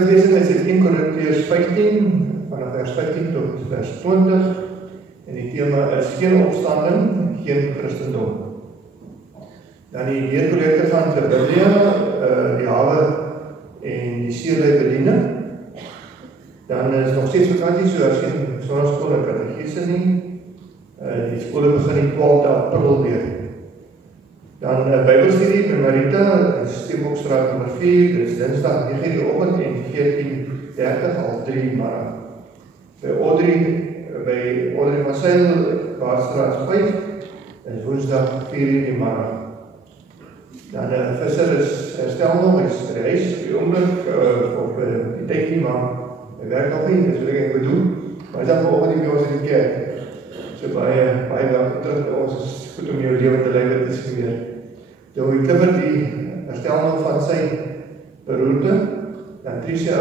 skriflesing is uit 1 Korintiërs 15, vanaf vers 15 tot vers 20, en die tema is geen opstanding, geen Christendom. Dan die leerkollekte van Byblia, die hawe en die seelui bediening. Dan is nog steeds vakansie, so as geen sonnaskool en katechese nie. Die skole begin die 12de April weer. Dan Bybelstudie by Marita, Steenbokstraat nommer 4, dit is Dinsdag 9 die oggend en 14:30 half 3 middag. By Audrey van Seil, Baardstraat 5, is Woensdag 4 die middag. Dan Visser is herstel nog, is by die huis, op die oomblik, of die tyd nie, maar hy werk nog nie, dis wat ek bedoel, maar hy is dan vanoggend nie by ons in die kerk. So baie welkom terug by ons, is goed om jou lewe te lewe, dit is gebeur. Joey Clifford, die herstel nog van sy beroerte, dan Tricia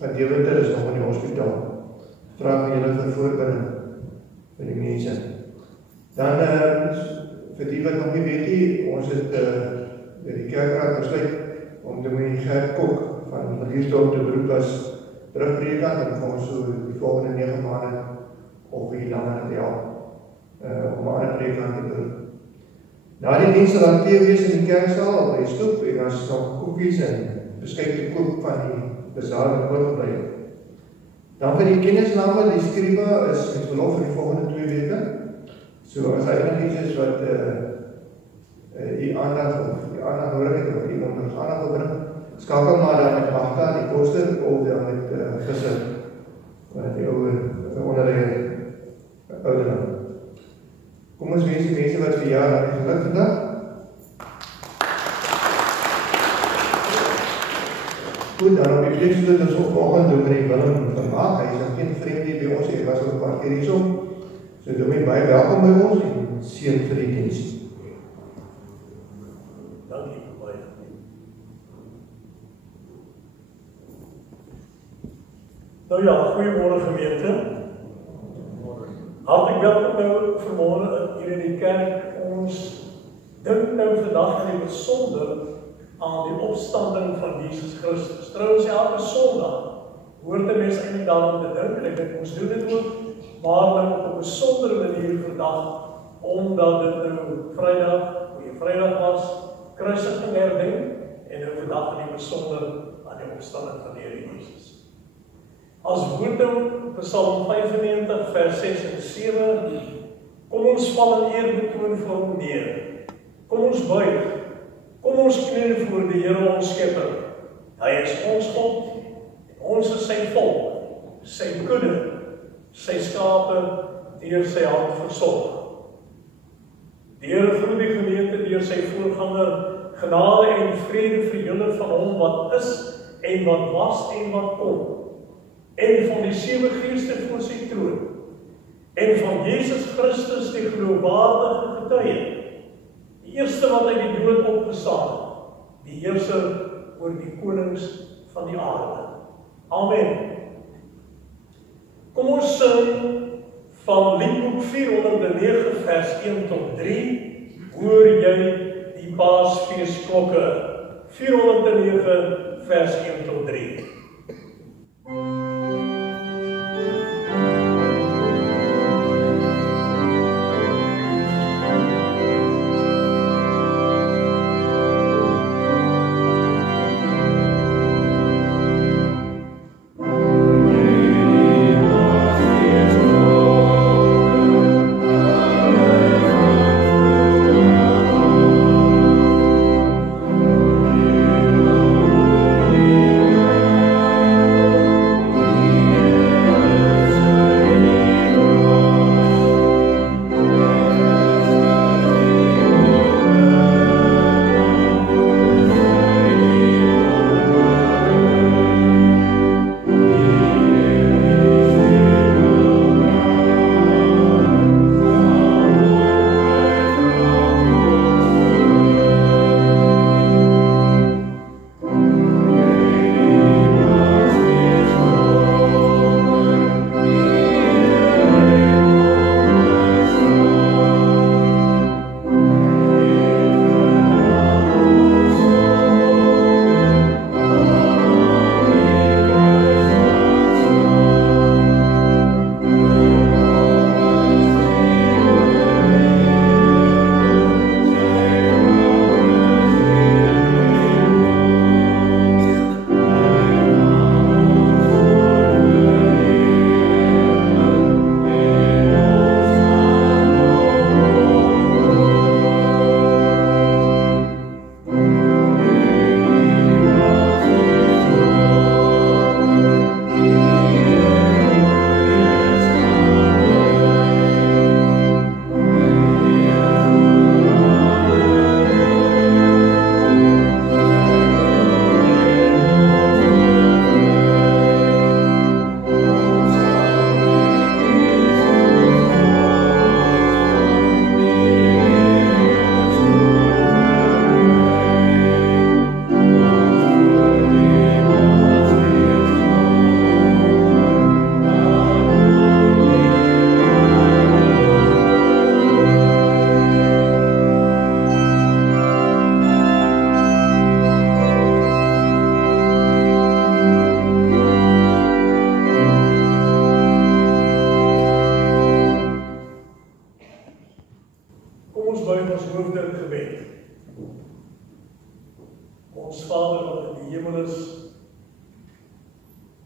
van Deventer is nog in die hospitaal. Vraag my julle vir voorbinding vir die mense. Dan, vir die wat nog nie weet nie, ons het by die kerkraad besluit om Dominee Gert Kok van Geliersdorp te beroep as terugpredikant, en vir ons so die volgende 9 maande of hier langer te help om 'n ander predikant te beroep. Na die diens sal daar tee wees in die kerksaal, by die stoep, en dan is nog koekies en beskuit te koop van die bazaar wat oorgebly. Dan vir die kennisname, die skriba is met verlof vir die volgende 2 weke. So as daar enig iets is wat die aandag nodig het, of iemand ons aandag wil bring, skakel maar dan met Magda, die koster, of dan met Visser, die onder ouderling. Kom ons wens die mense wat verjaar aan die geluk vandag. Goed, dan op die plek so dat ons opvolgend Dominee Willem vermaak, hy is dan geen vreemde by ons, hy was al 'n paar keer hiersom. So Dominee, baie welkom by ons en seën vir die diens. Dankie baie. Nou ja, goeiemôre gemeente. Hartlik welkom nou vanmôre hier in die kerk. Ons dink nou vandag in die besonder aan die opstanding van Jesus Christus. Trouwens, elke Sondag hoort 'n mens eintlik daaraan te dink, en ek dink ons doen dit ook, maar nou op 'n besondere manier vandag, omdat dit nou Vrydag was, kruisiging herdenk, en nou vandag in die besonder aan die opstanding van die Here Jesus. As woording Psalm 95 vers 6 en 7, kom ons val in eerbetoon voor hom neer. Kom ons buig, kom ons kniel voor die Here ons Skepper. Hy is ons God, en ons is sy volk, sy kudde, sy skape deur sy hand versorg. Die Here groet die gemeente deur sy voorganger, genade en vrede vir julle van hom wat is en wat was en wat kom, en van die 7 geeste voor sy troon, en van Jesus Christus die geloofwaardige getuie, die eerste wat uit die dood opgestaan, die heerser oor die konings van die aarde. Amen. Kom ons sing van Liedboek 409 vers 1 tot 3, hoor jy die Paasfeesklokke. 409 vers 1 tot 3.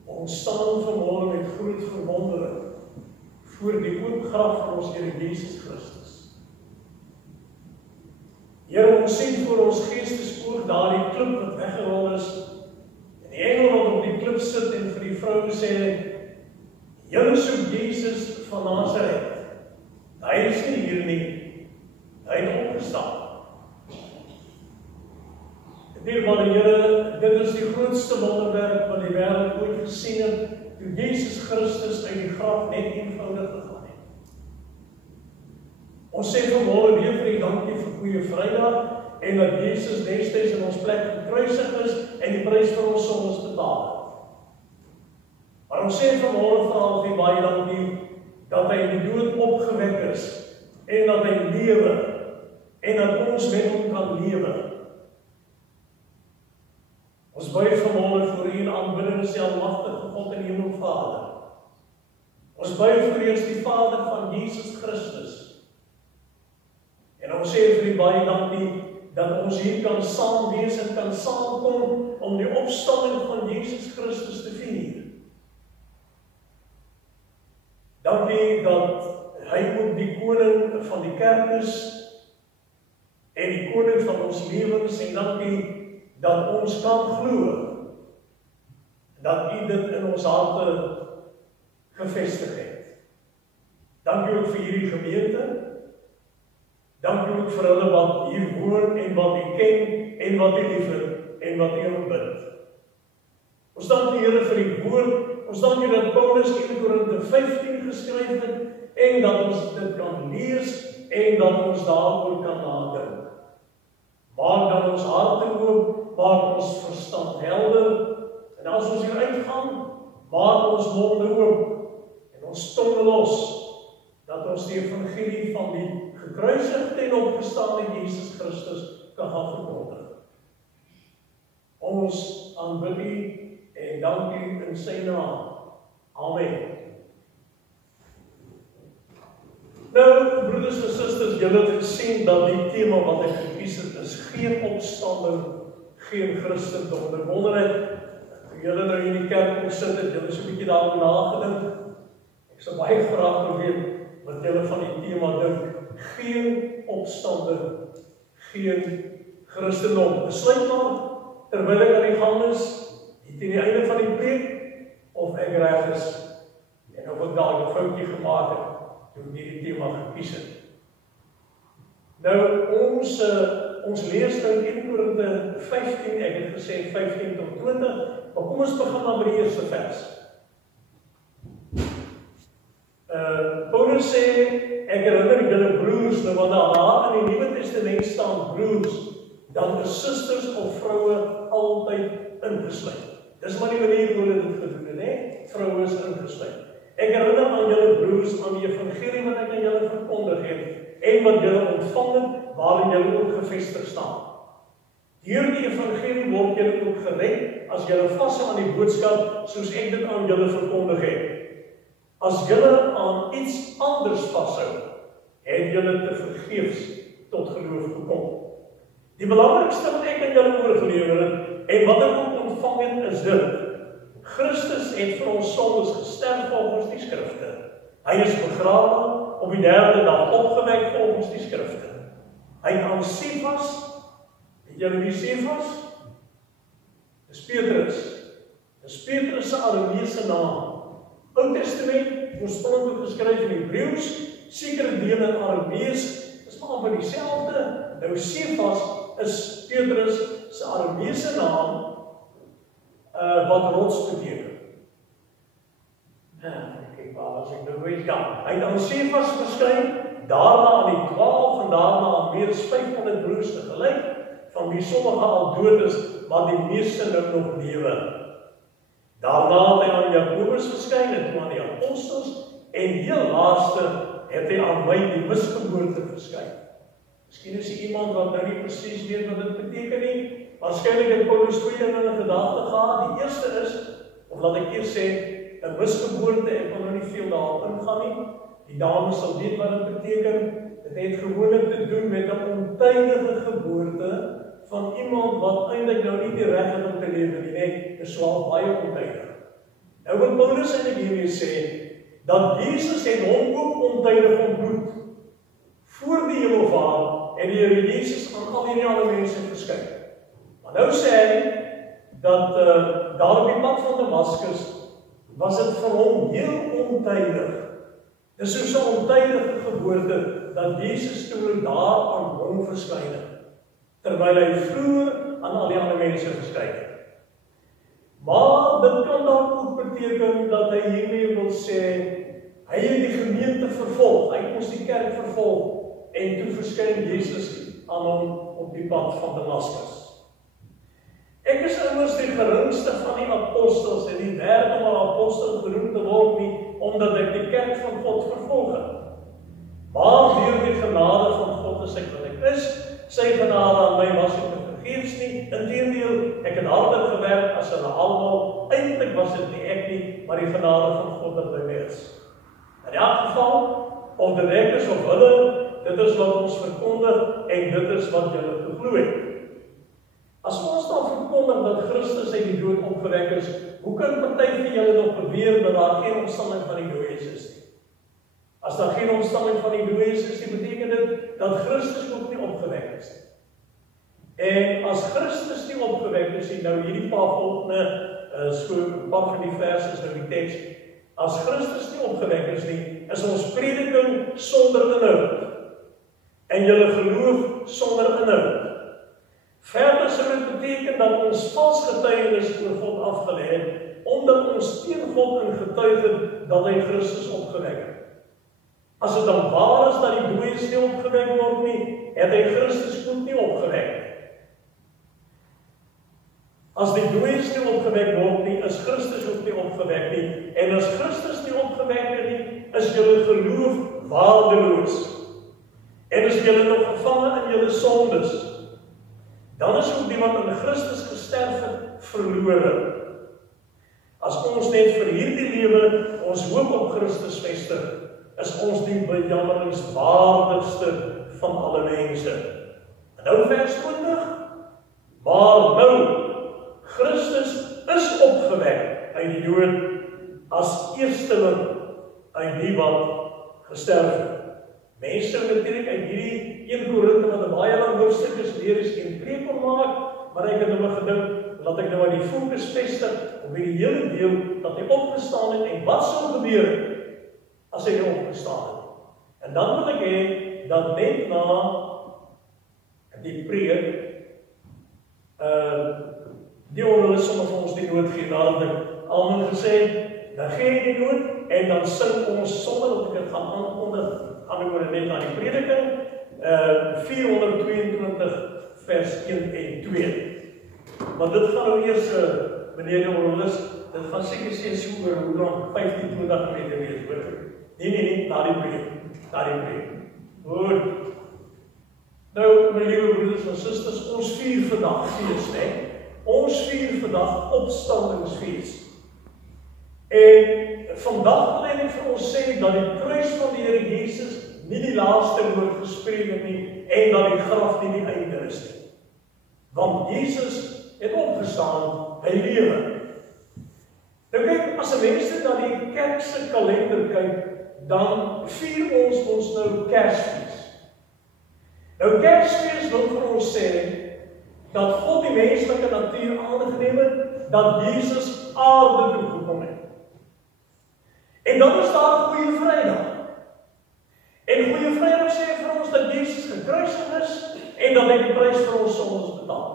Ons staan vanmôre met groot verwondering voor die oop graf van ons Here Jesus Christus. Here, ons sien voor ons geestespoor daardie klip wat weggerol is, en die engel wat op die klip sit en vir die vrou sê, julle soek Jesus van Nasaret. Hy is nie hier nie, hy het opgestaan. Dierbare Here, dit is die grootste wonderwerk wat die wêreld ooit gesien het, toe Jesus Christus uit die graf net eenvoudig gegaan het. Ons sê vanmôre weer vir die dankie vir Goeie Vrydag, en dat Jesus destyds in ons plek gekruisig is, en die prys vir ons sondes betaal het. Maar ons sê vanmôre vir die baie dankie, dat hy in die dood opgewek is, en dat hy lewe, en dat ons met hom kan lewe. Ons buig vanmôre voor U in aanbidding die almagtige God en Hemel Vader. Ons buig voor U as die Vader van Jesus Christus. En ons sê vir U baie dankie, dat ons hier kan saam wees en kan saamkom, om die opstanding van Jesus Christus te vier. Dankie dat hy ook die koning van die kerk is, en die koning van ons lewens, en dankie dat ons kan glo, dat U dit in ons harte gevestig het. Dankie ook vir hierdie gemeente, dankie ook vir hulle wat hier woon, en wat U ken, en wat U liefhet, en wat U aanbid. Ons dankie Here vir die woord, ons dankie dat Paulus 1 Korinte 15 geskryf het, en dat ons dit kan lees, en dat ons daaroor kan nadink. Maak dan ons harte oop, maak ons verstand helder, en as ons hier uitgaan, maak ons monde oop, en ons tonge los, dat ons die evangelie van die gekruisigde en opgestaane Jesus Christus kan gaan verkondig. Ons aanbid U en dank U in sy naam. Amen. Nou, broeders en susters, julle het gesien dat die tema wat ek gekies het is geen opstanding, geen Christendom. Ek wonder net, toe julle nou in die kerk kom sit het, julle so 'n bietjie daaroor nagedink. Ek sou baie graag wil weet wat julle van die tema dink. Geen opstanding, geen Christendom. Besluit maar, terwyl ek aan die gang is, hier teen die einde van die preek, of ek reg is, en of ek daar 'n foutjie gemaak het, toe ek hierdie tema gekies het. Nou, ons lees nou 1 Korinte 15, ek het gesê 15 tot 20, maar kom ons begin maar by die eerste vers. Paulus sê, ek herinner julle broers, nou want daar in die Nuwe Testament staan broers, dan is susters of vroue altyd ingesluit. Dis maar die manier hoe hulle dit gedoen het, hè? Vroue is ingesluit. Ek herinner aan julle broers aan die evangelie wat ek aan julle verkondig het, en wat julle ontvang het, waarin julle ook gevestig staan. Deur die evangelie word julle ook gered, as julle vashou aan die boodskap, soos ek dit aan julle verkondig het. As julle aan iets anders vashou, het julle te vergeefs tot geloof gekom. Die belangrikste wat ek aan julle oorgelewer het, en wat ek ook ontvang het, is dit. Christus het vir ons sondes gesterf volgens die skrifte. Hy is begrawe, op die 3de dag opgewek volgens die skrifte. Hy het aan Cephas, weet julle wie Cephas? Dis Petrus. Dis Petrus se Arameese naam. Ou Testament, oorspronklik geskryf in Hebreëus, sekere dele in Aramees, is maar amper dieselfde. Nou Cephas is Petrus se Arameese naam, wat rots beteken. Kyk, waar was ek nou weet? Ja, hy het aan Cephas verskyn, daarna aan die 12 en daarna aan meer as 500 broers tegelyk, van wie sommige al dood is, maar die meeste nou nog lewe. Daarna het hy aan Jakobus verskyn en toe aan die apostels, en heel laaste het hy aan my die misgeboorte verskyn. Miskien is hier iemand wat nou nie presies weet wat dit beteken nie. Waarskynlik het Paulus 2 dinge in gedagte gehad. Die eerste is, of laat ek eers sê, 'n misgeboorte, ek wil nou nie veel daarop ingaan nie. Die dames sal weet wat dit beteken. Dit het gewoonlik te doen met 'n ontydige geboorte van iemand wat eintlik nou nie die reg het om te lewe nie, net is swaar baie ontydig. Nou wat Paulus eintlik hiermee sê, dat Jesus het hom ook ontydig ontmoet voor die hemelvaart en die Here Jesus aan al hierdie ander mense verskyn. Maar nou sê hy dat daar op die pad van Damaskus was dit vir hom heel ontydig. Dis so 'n ontydige geboorte dat Jesus toe daar aan hom verskyn het, terwyl hy vroeër aan al die ander mense verskyn het. Maar dit kan dalk ook beteken dat hy hiermee wil sê, hy het die gemeente vervolg, hy het ons die kerk vervolg, en toe verskyn Jesus aan hom op die pad van Damaskus. Ek is immers die geringste van die apostels en nie werd om 'n apostel genoem te word nie, omdat ek die kerk van God vervolg het. Maar deur die genade van God is ek wat ek is, sy genade aan my was nie te vergeefs nie, inteendeel, ek het harder gewerk as hulle almal, eintlik was dit nie ek nie, maar die genade van God wat by my is. In elk geval, of dit ek is of hulle, dit is wat ons verkondig en dit is wat julle geglo het. As ons dan verkondig dat Christus uit die dood opgewek is, hoe kan party van julle nog beweer dat daar geen omstanding van die dooies is nie? As daar geen omstanding van die dooies is nie, beteken dit dat Christus ook nie opgewek is nie. En as Christus nie opgewek is nie, nou hierdie paar volgende, so 'n paar van die verse is nou die teks, as Christus nie opgewek is nie, is ons prediking sonder inhoud, en julle geloof sonder inhoud. Verder sou dit beteken dat ons vals getuienis oor God afgelê het, omdat ons teen God in getuig het dat hy Christus opgewek het. As dit dan waar is dat die dooies nie opgewek word nie, het hy Christus ook nie opgewek nie. As die dooies nie opgewek word nie, is Christus ook nie opgewek nie. En as Christus nie opgewek het nie, is julle geloof waardeloos. En is julle nog gevange in julle sondes. Dan is ook die wat in Christus gesterf het, verlore. As ons net vir hierdie lewe ons hoop op Christus vestig, is ons die bejammeringswaardigste van alle mense. En nou vers 20, maar nou, Christus is opgewek uit die dood as eersteling uit die wat gesterf het. Mense sou natuurlik uit hierdie 1 Korinte wat 'n baie lang hoofstuk is, weer eens een preek maak, maar ek het nou maar gedink, laat ek nou maar die fokus vestig op die hele deel dat hy opgestaan het en wat sou gebeur as hy nie opgestaan het. En dan wil ek hê dat net na die preek die onderlis sommer vir ons die noot gee, nadat ek almal gesê, dan gee hy die noot en dan sing ons sonder dat ek dit gaan aankondig, gaan ek oor net na die prediking, 422 vers 1 en 2. Maar dit gaan nou eers, meneer die onderlis, dit gaan seker sê so oor hoe lang, 15-20 minute wees, hoor. Nee, na die preek. Goed. Nou, my liewe broeders en susters, ons vier vandag fees, né? Ons vier vandag opstandingsfees. En vandag wil ek vir ons sê dat die kruis van die Here Jesus nie die laaste woord gespreek het nie en dat die graf nie die einde is nie. Want Jesus het opgestaan, hy lewe. Nou kyk, as 'n mens na die kerk se kalender kyk, dan vier ons nou Kersfees. Nou Kersfees wil vir ons sê dat God die menslike natuur aangeneem het, dat Jesus aarde toe gekom het. En dan is daar Goeie Vrydag. En Goeie Vrydag sê vir ons dat Jesus gekruisig is en dat hy die prys vir ons sondes betaal.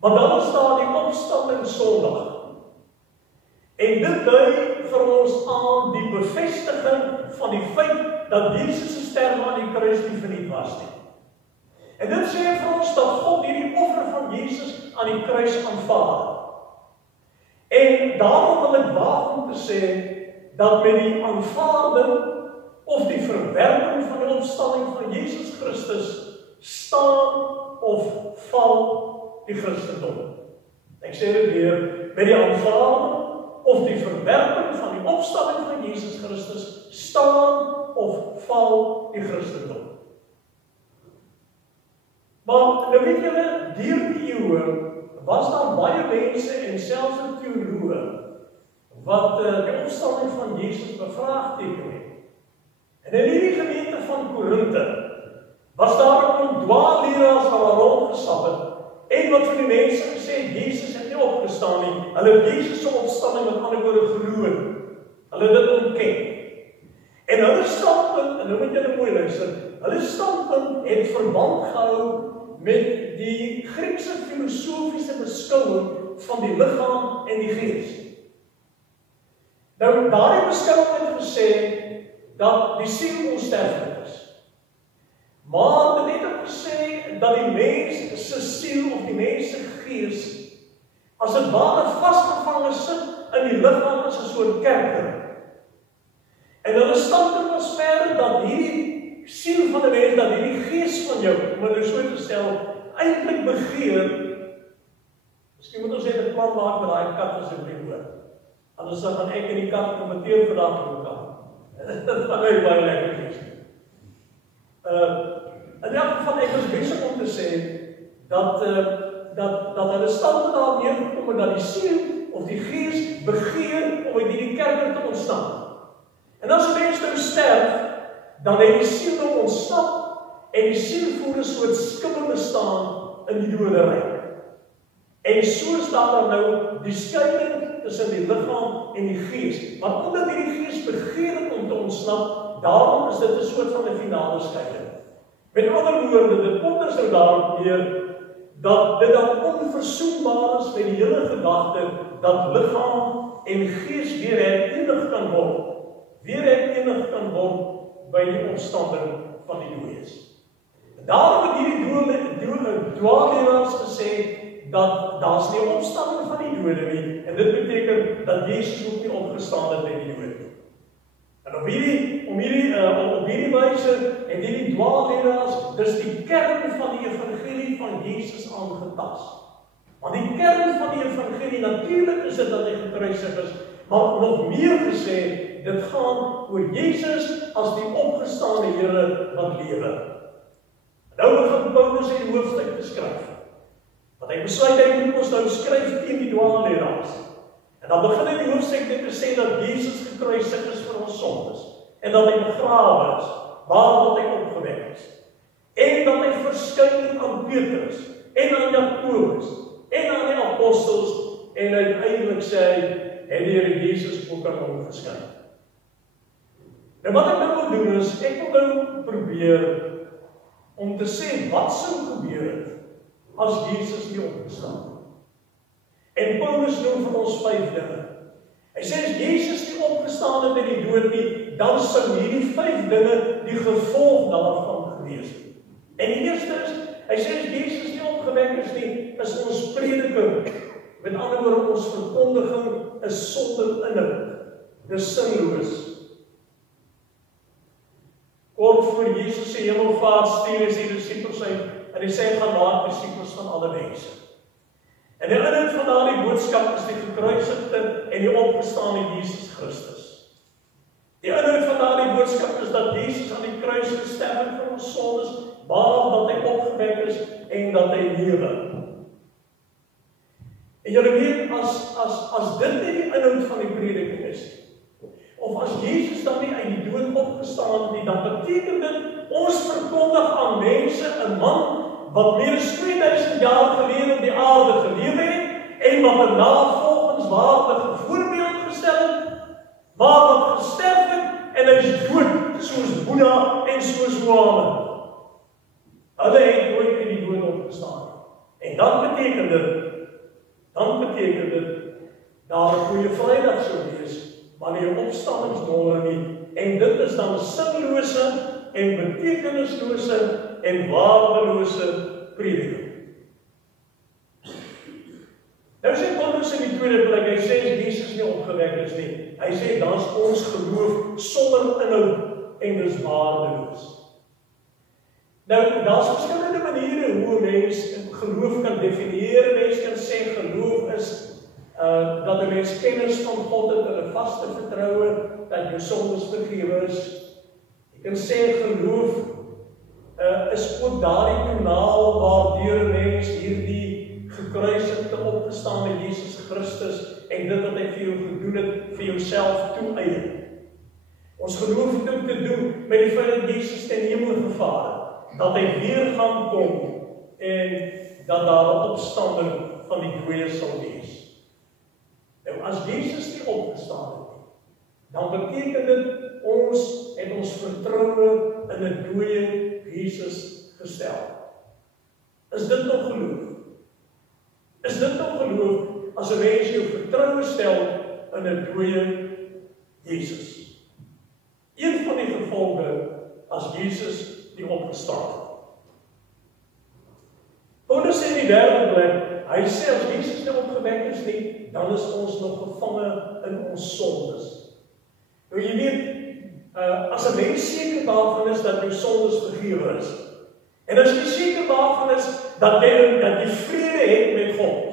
Maar dan is daar die opstanding Sondag. En dit dui vir ons aan die bevestiging van die feit dat Jesus se sterwe aan die kruis nie verniet was nie. En dit sê vir ons dat God hierdie offer van Jesus aan die kruis aanvaar. En daarom wil ek waag om te sê dat met die aanvaarding of die verwerping van die opstanding van Jesus Christus staan of val die Christendom. Ek sê dit weer, met die aanvaarding of die verwerping van die opstanding van Jesus Christus staan of val die Christendom. Maar nou weet julle, deur die eeue was daar baie mense en selfs 'n teoloog wat die opstanding van Jesus bevraagteken het. En in hierdie gemeente van Korinthe was daar ook dwaalleraars wat daar rondgestap het, en wat vir die mense gesê het, Jesus het nie opgestaan nie, hulle het Jesus se opstanding met ander woorde glo, hulle het dit ontken. En hulle standpunt, en nou moet julle mooi luister, hulle standpunt het verband gehou met die Griekse filosofiese beskouing van die liggaam en die gees. Nou, daardie beskouing het gesê dat die siel onsterflik is. Maar dit het ook gesê dat die mens se siel of die mens se gees as dit ware vasgevang sit in die liggaam as 'n soort kerker. En hulle standpunt was verder dat hierdie siel van 'n mens, dat hierdie gees van jou, om dit so te stel, eintlik begeer. Miskien moet ons net 'n plan maak met daai kat asseblief hoor. Anders dan gaan ek en die kat kommenteer vandag met mekaar. Dit gaan baie lekker wees. In elk geval, ek was besig om te sê dat hulle standpunt daar neergekom het dat die siel of die gees begeer om uit hierdie kerker te ontstaan. En as 'n mens nou sterf, dan het die siel nou ontsnap en die siel voer 'n soort skimme bestaan in die doderyk. En so staan daar nou die skeiding tussen die liggaam en die gees. Want omdat hierdie gees begeer het om te ontsnap, daarom is dit 'n soort van 'n finale skeiding. Met ander woorde, dit kom dus nou daarop neer dat dit dan onverzoenbaar is met die hele gedagte dat liggaam en gees weer herenig kan word. Weer herenig kan word by die opstanding van die dooies. Daarom het hierdie dwaalleraars gesê dat daar's nie 'n opstanding van die dode nie, en dit beteken dat Jesus ook nie opgestaan het uit die dood nie. En op hierdie wyse en hierdie dwaalleraars, dis die kern van die evangelie van Jesus aangetast. Want die kern van die evangelie, natuurlik is dit dat hy gekruisig is, maar nog meer gesê, dit gaan oor Jesus as die opgestaane Here wat lewe. Nou begin Paulus in die hoofstuk te skryf. Want hy besluit hy moet ons nou skryf teen die dwaalleraars. En dan begin hy die hoofstuk dit te sê dat Jesus gekruisig is vir ons sondes. En dat hy begrawe is, waar dat hy opgewek is. En dat hy verskyn aan Petrus, en aan Jakobus, en aan die apostels, en uiteindelik sê hy, en die Here Jesus ook aan hom verskyn. Nou wat ek nou wil doen is, ek wil nou probeer om te sê wat sou gebeur het as Jesus nie opgestaan het. En Paulus noem vir ons 5 dinge. Hy sê as Jesus nie opgestaan het uit die dood nie, dan sou hierdie 5 dinge die gevolg daarvan gewees het. En die eerste is, hy sê as Jesus nie opgewek is nie, is ons prediking, met ander woorde ons verkondiging, is sonder inhoud. Dis sinloos. Kort voor Jesus se hemelvaart stuur hy sy disippels uit en hy sê gaan maak disippels van alle mense. En die inhoud van daardie boodskap is die gekruisigde en die opgestaane Jesus Christus. Die inhoud van daardie boodskap is dat Jesus aan die kruis gesterf het vir ons sondes, maar dat hy opgewek is en dat hy lewe. En julle weet, as dit nie die inhoud van die prediking is, of as Jesus dan nie uit die dood opgestaan het nie, dan beteken dit, ons verkondig aan mense 'n man wat meer as 2000 jaar gelede op die aarde geleef het, en wat 'n navolgenswaardige voorbeeld gestel het, maar wat gesterf het, en hy is dood, soos Boeddha en soos Mohammed. Hulle het nooit uit die dood opgestaan. En dan beteken dit, daar 'n goeie Vrydag sou wees, maar nie 'n opstandingsmôre nie, en dit is dan sinlose en betekenislose en waardelose prediking. Nou sê Paulus in die tweede plek, hy sê as Jesus nie opgewek is nie, hy sê daar's ons geloof sonder inhoud en dis waardeloos. Nou, daar's verskillende maniere hoe 'n mens geloof kan definieer. 'n Mens kan sê geloof is dat 'n mens kennis van God het en 'n vaste vertroue dat jou sondes vergewe is. Jy kan sê geloof is ook daardie kanaal waardeur 'n mens hierdie gekruisigde opgestaane Jesus Christus en en dit wat hy vir jou gedoen het, vir jouself toeëien. Ons geloof het ook te doen met die feit dat Jesus ten hemel gevaar het, dat hy weer gaan kom en dat daar 'n opstanding van die dooies sal wees. Nou as Jesus nie opgestaan het nie, dan beteken dit ons het ons vertroue in 'n dooie Jesus gestel. Is dit nog geloof? Is dit nog geloof as 'n mens jou vertroue stel in 'n dooie Jesus? Een van die gevolge as Jesus nie opgestaan het. Paulus sê in die derde plek, hy sê as Jesus nie opgewek is nie, dan is ons nog gevange in ons sondes. Nou jy weet, as 'n mens seker daarvan is dat jou sondes vergewe is, en as jy seker daarvan is dat jy vrede het met God,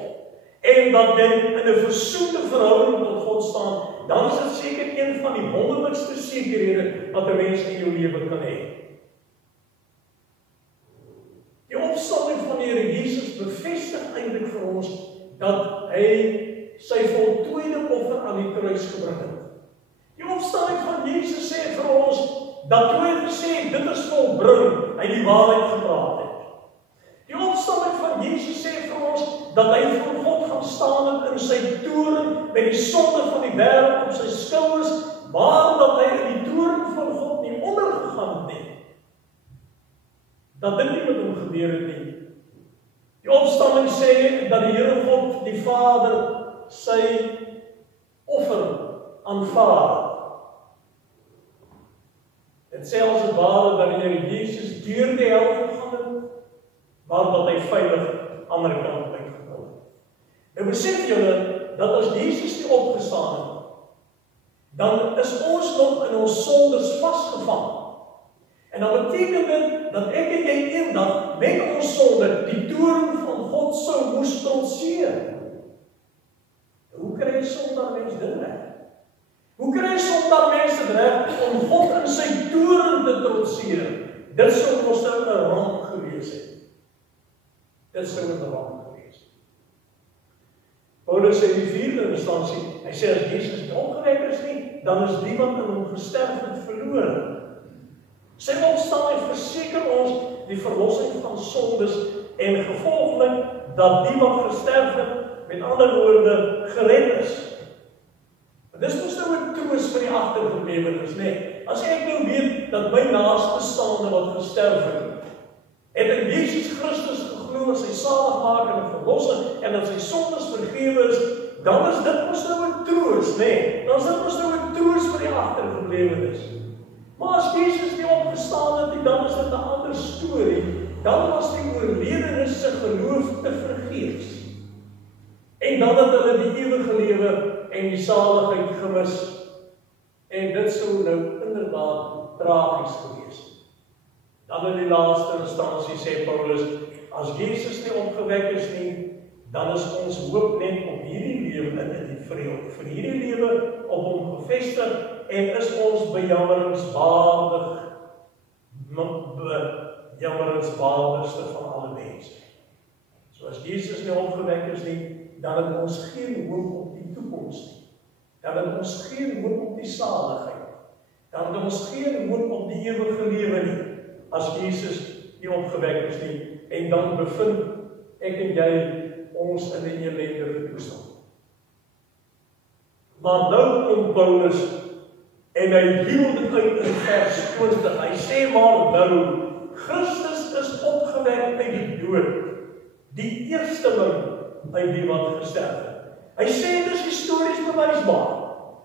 en dat jy in 'n versoende verhouding tot God staan, dan is dit seker een van die wonderlikste sekerhede wat 'n mens in jou lewe kan hê. Die opstanding van die Here Jesus bevestig eintlik vir ons dat hy sy voltooide offer aan die kruis gebring het. Die opstanding van Jesus sê vir ons dat toe hy gesê het, dit is volbring, hy die waarheid gepraat het. Die opstanding van Jesus sê vir ons dat hy voor God gaan staan het in sy toorn met die sonde van die wêreld op sy skouers, maar dat hy in die toorn van God nie ondergegaan het nie. Dat dit nie met hom gebeur het nie. Die opstanding sê dat die Here God, die Vader, sy offer aanvaar. Dit sê as het ware dat die Here Jesus deur die hel gegaan het, maar dat hy veilig aan die ander kant uitgekom het. Nou besef julle dat as Jesus nie opgestaan het, dan is ons nog in ons sondes vasgevang. En dan beteken dit dat ek en jy eendag met ons sonde die toorn van God sou moes trotseer. Hoe kry 'n sondaar mens dit reg? Hoe kry 'n sondaar mens dit reg om God in sy toorn te trotseer? Dit sou mos nou 'n ramp gewees het. Dit sou 'n ramp gewees het. Paulus sê in die 4de instansie, hy sê as Jesus nie opgewek is nie, dan is die wat in hom gesterf het verloor. Sy opstanding verseker ons die verlossing van sondes en gevolglik dat die wat gesterf het, met ander woorde, gered is. Dis mos nou 'n troos vir die agtergeblewenes, nê? As ek nou weet dat my naastebestaande wat gesterf het in Jesus Christus geglo as sy saligmaker en verlosser en dat sy sondes vergewe is, dan is dit mos nou 'n troos, nê? Dan is dit mos nou 'n troos vir die agtergeblewenes. Maar as Jesus nie opgestaan het, dan is dit 'n ander storie. Dan was die oorledenes se geloof te vergeefs. En dan het hulle die ewige lewe en die saligheid gemis. En dit sou nou inderdaad tragies gewees het. Dan in die laaste instansie sê Paulus, as Jesus nie opgewek is nie, dan is ons hoop net op hierdie lewe in die vrede, vir hierdie lewe op hom gevestig en is ons bejammeringswaardigste van alle mense. So as Jesus nie opgewek is nie, dan het ons geen hoop op die toekoms nie. Dan het ons geen hoop op die saligheid. Dan het ons geen hoop op die ewige lewe nie, as Jesus nie opgewek is nie. En dan bevind ek en jy ons in 'n ellendige toestand. Maar nou kom Paulus en hy hield dit uit in vers 20. Hy sê maar nou, Christus is opgewek uit die dood, die eersteling uit die wat gesterf het. Hy sê dit is histories bewysbaar.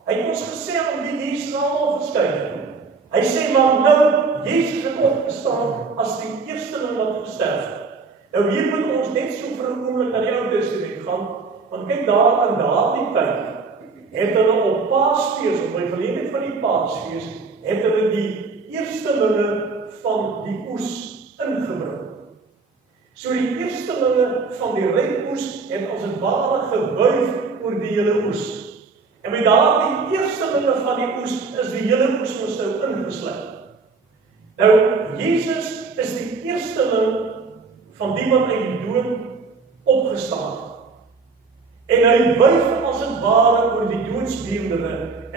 Hy het ons gesê aan wie Jesus almal verskyn het. Hy sê maar nou, Jesus het opgestaan as die eersteling wat gesterf het. Nou hier moet ons net so vir 'n oomblik na die Ou Testament gaan, want kyk daar in daardie tyd het hulle op Paasfees, op die geleentheid van die Paasfees, het hulle die eerstelinge van die oes ingebring. So die eerstelinge van die ryk oes het as 'n ware gebuig oor die hele oes. En met daardie eerstelinge van die oes is die hele oes mos nou ingesluit. Nou Jesus is die eersteling van die wat uit die dood opgestaan het. En hy buig as 'n ware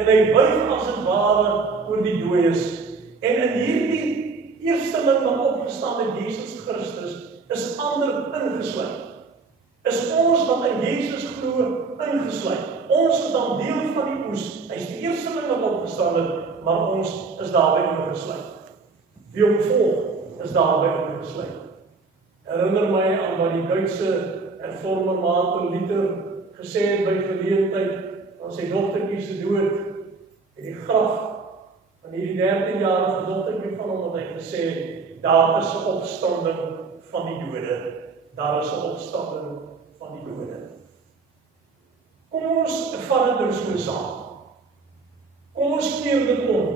en hy buig as het ware oor die dooies. En in hierdie eersteling wat opgestaan het, Jesus Christus, is ander ingesluit. Is ons wat in Jesus glo ingesluit. Ons is dan deel van die oes. Hy is die eersteling wat opgestaan het, maar ons is daarbij ingesluit. Wie hom volg, is daarbij ingesluit. Herinner my aan wat die Duitse hervormer Martin Luther gesê het by geleentheid aan sy dogtertjie se dood in die graf van hierdie 13-jarige dogtertjie van hom, wat hy gesê het, daar is 'n opstanding van die dode. Daar is 'n opstanding van die dode. Kom ons vat dit nou so saam. Kom ons keer dit om.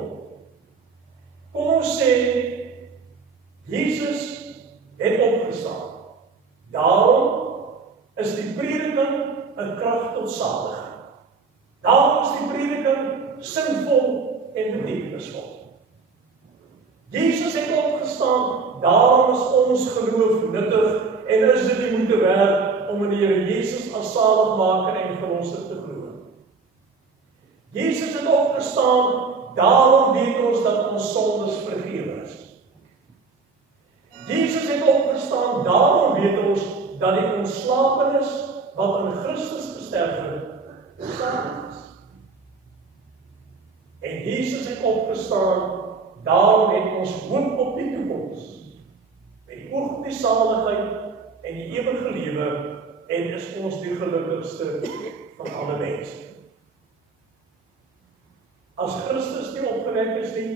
Kom ons sê, Jesus het opgestaan. Daarom is die prediking 'n krag tot saligheid. Daarom is die prediking sinvol en betekenisvol. Jesus het opgestaan, daarom is ons geloof nuttig en is dit die moeite werd om in die Here Jesus as saligmaker en verlosser te glo. Jesus het opgestaan, daarom weet ons dat ons sondes vergewe is. Jesus het opgestaan, daarom weet ons dat die ontslapenis wat in Christus gesterf het, bestaan is. En Jesus het opgestaan, daarom het ons hoop op die toekoms, met die oog op die saligheid en die ewige lewe, en is ons die gelukkigste van alle mense. As Christus nie opgewek is nie,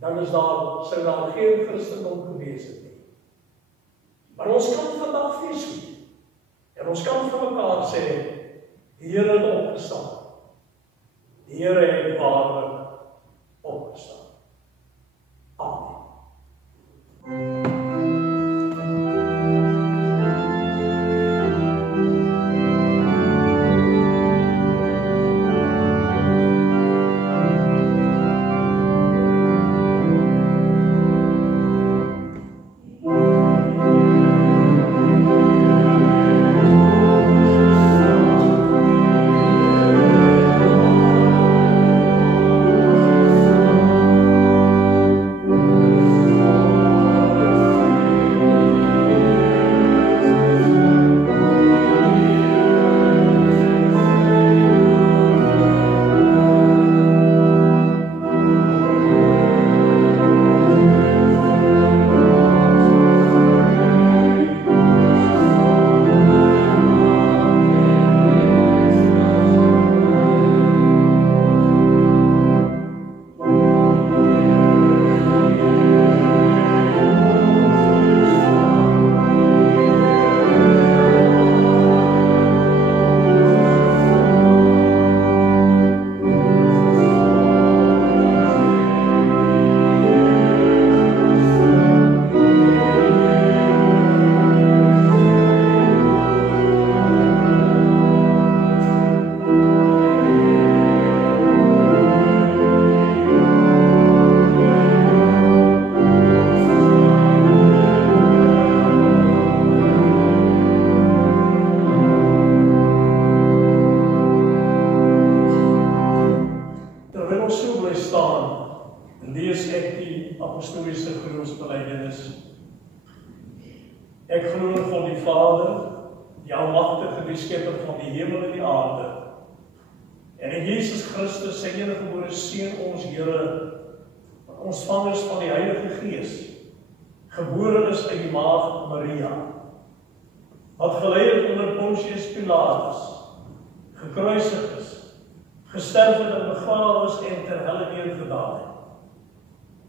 dan sou daar geen Christendom gewees het nie. Maar ons kan vandag fees vier, en ons kan vir mekaar sê, die Here het opgestaan. Die Here het waarlik opgestaan. Amen.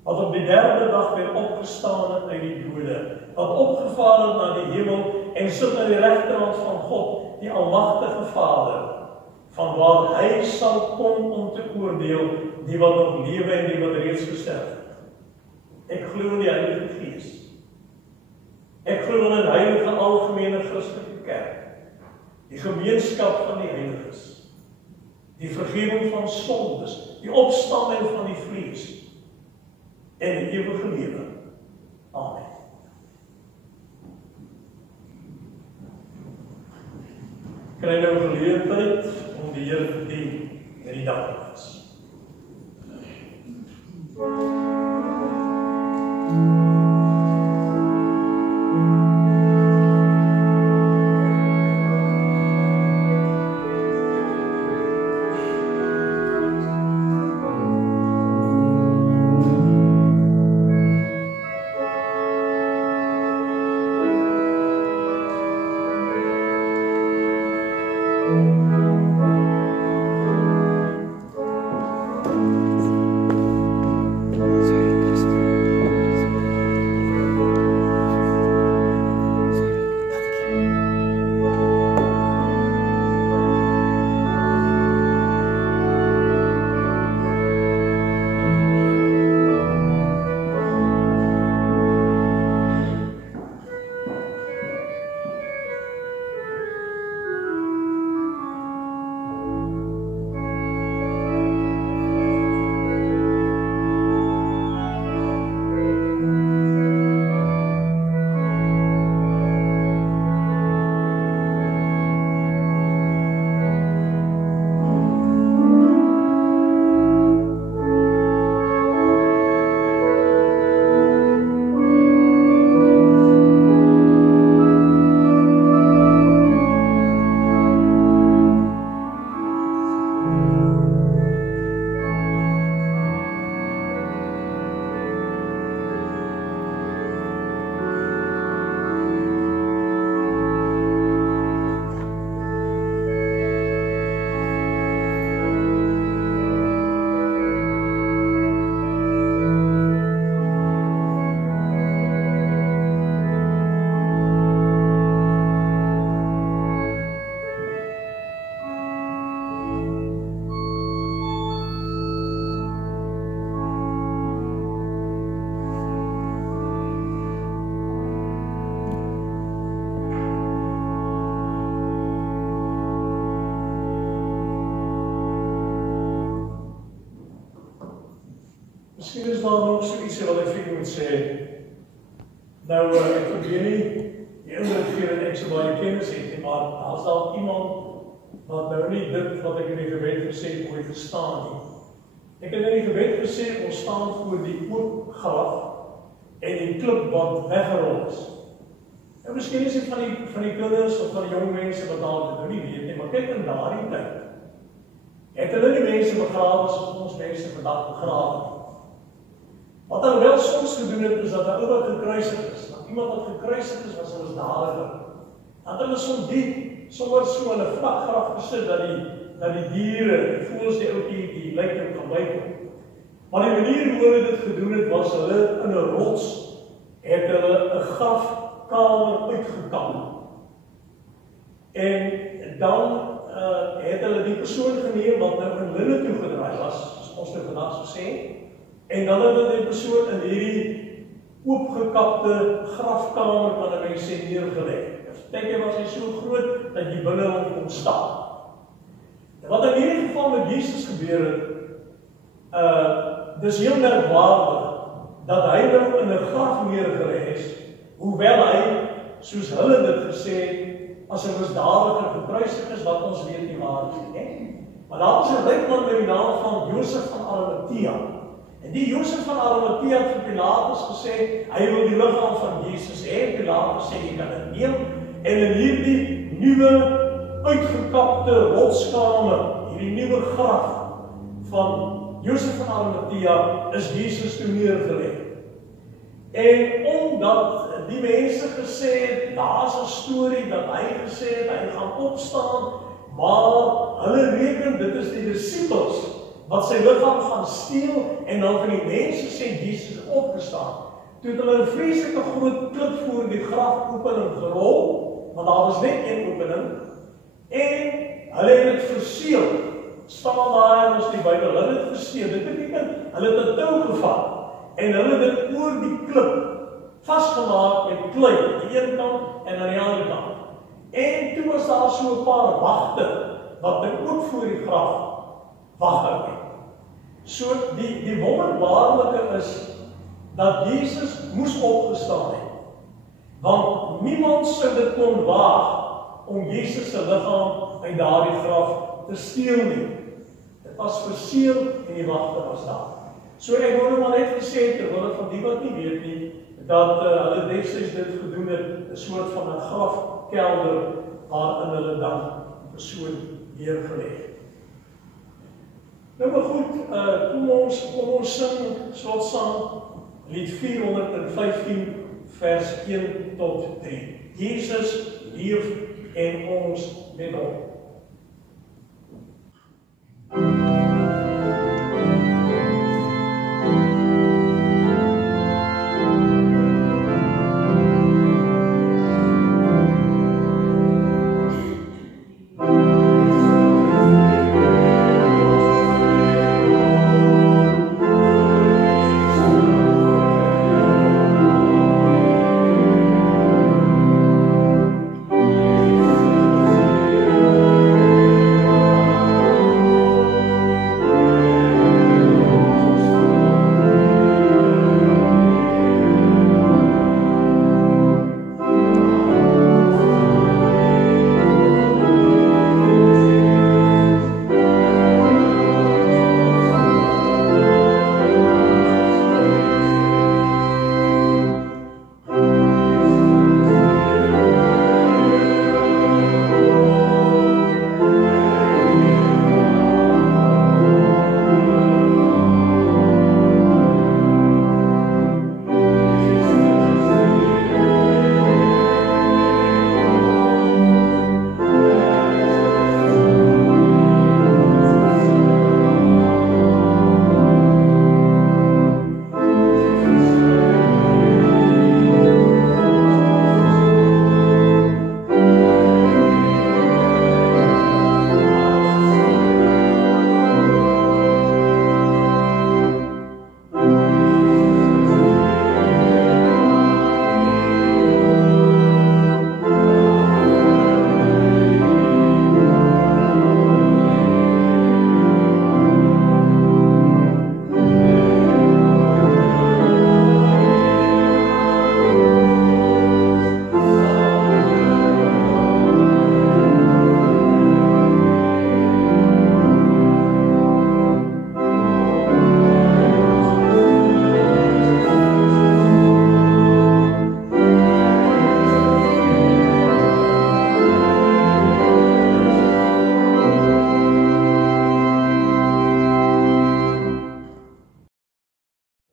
Wat op die derde dag weer opgestaan het uit die dode, wat opgevaar het na die hemel en sit aan die regterhand van God, die almagtige Vader, van waar hy sal kom om te oordeel die wat nog lewe en die wat reeds gesterf het. Ek glo in die Heilige Gees. Ek glo in 'n heilige algemene Christelike kerk, die gemeenskap van die heiliges, die vergifnis van sondes, die opstanding van die vlees en die ewige lewe. Amen. Kry nou geleentheid om die Here te dien. met die daglikes. Miskien is daar nog so iets wat ek vir julle moet sê. Nou, ek probeer nie die indruk gee dat ek so baie kennis het nie, maar as daar iemand wat nou nie dit wat ek in die gebed gesê het, moet verstaan nie. Ek het in die gebed gesê, ons staan voor die oop graf en die klip wat weggerol is. En miskien is dit van die kinders of van die jong mense wat daar dit nou nie weet nie, maar kyk in daardie tyd. Het hulle nie mense begrawe soos ons mense vandag begrawe nie. Wat hulle wel soms gedoen het, is dat daar ou wat gekruisig is. Want iemand wat gekruisig is, was 'n misdadiger. Dat hulle sommer so in 'n vlak graf gesit, dat die diere, die voëls, die ouetjie, die lijk kan bykom. Maar die manier hoe hulle dit gedoen het, was hulle in 'n rots, het hulle 'n grafkamer uitgekam. En dan het hulle die persoon geneem wat nou in linne toegedraai was, soos ons nou vandag so sê, en dan het hulle die persoon in hierdie oopgekapte grafkamer kan 'n mens sê neergelê. Dink jy was hy so groot dat jy binne hom kon staan. Wat in hierdie geval met Jesus gebeur het, dis heel merkwaardig dat hy nou in 'n graf neergelê is, hoewel hy, soos hulle dit gesê het, as 'n misdadiger gekruisig is, wat ons weet nie waar is nie. Maar daar was 'n ryk man met die naam van Josef van Arimatea. En die Josef van Arimatea het vir Pilatus gesê, hy wil die liggaam van Jesus hê. Pilatus sê, jy kan dit neem. En in hierdie nuwe, uitgekapte rotskamer, hierdie nuwe graf van Josef van Arimatea, is Jesus toe neergelê. En omdat die mense gesê het, daar's 'n storie dat hy gesê het, hy gaan opstaan, maar hulle reken, dit is die disippels wat sy liggaam gaan steel, en dan van die mense sê Jesus opgestaan. Toe het hulle 'n vreeslike groot klip voor die grafopening gerol, want daar was net een opening, en hulle het dit verseël. Staan daar in ons die Bybel, hulle het verseël. Dit beteken, hulle het 'n tou gevat, en hulle het dit oor die klip vasgemaak met klei, aan die een kant en aan die ander kant. En toe was daar so 'n paar wagte, wat dit ook voor die graf wag het. So die wonderbaarlike is dat Jesus moes opgestaan het. Want niemand sou dit kon waag om Jesus se liggaam uit daardie graf te steel nie. Dit as verseël en die wagte was daar. So ek wil nou maar net gesê terwyl van die wat nie weet nie, dat hulle destyds dit gedoen het, 'n soort van 'n grafkelder waarin hulle dan die persoon neergelê het. Nou maar goed, kom ons sing slotsang lied 415 vers 1 tot 3. Jesus leef en ons met hom.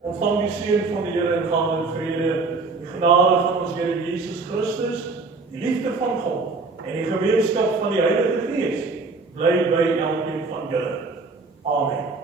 Ontvang die seën van die Here en gaan in vrede. Die genade van ons Here Jesus Christus, die liefde van God en die gemeenskap van die Heilige Gees bly by elkeen van julle. Amen.